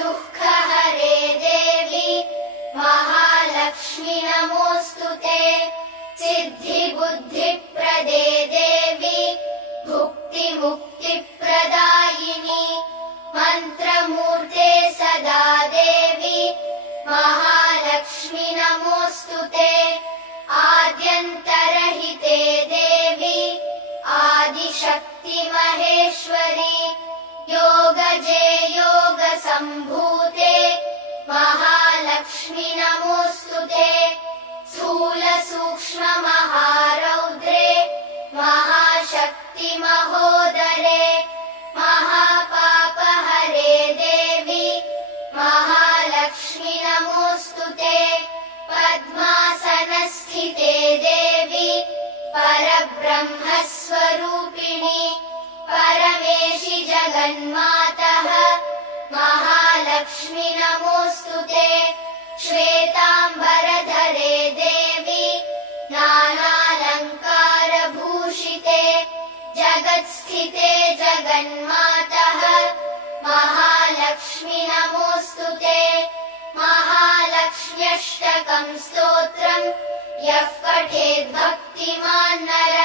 दुःखहरे देवी महालक्ष्मी नमोऽस्तुते सिद्धिबुद्धिप्रदे देवी भुक्तिमुक्तिप्रदायिनी मन्त्रमूर्ते सदा देवी महालक्ष्मी नमोऽस्तुते आद्यन्तरहिते देवी आदिशक्ति महेश्वरी योगजे योगसम्भूते महालक्ष्मी नमोऽस्तुते स्थूलसूक्ष्ममहारौद्रे महाशक्ति महोदरे महापापहरे देवी महालक्ष्मी नमोऽस्तुते पद्मासनस्थिते देवी परब्रह्मस्वरूपिणी परमेशि जगन्मातः महालक्ष्मी नमोऽस्तुते श्वेताम्बरधरे देवी नानालङ्कारभूषिते जगत्स्थिते जगन्मातः महालक्ष्मी नमोऽस्तुते महालक्ष्म्यष्टकं स्तोत्रम् यः पठेद् भक्तिमान् नरः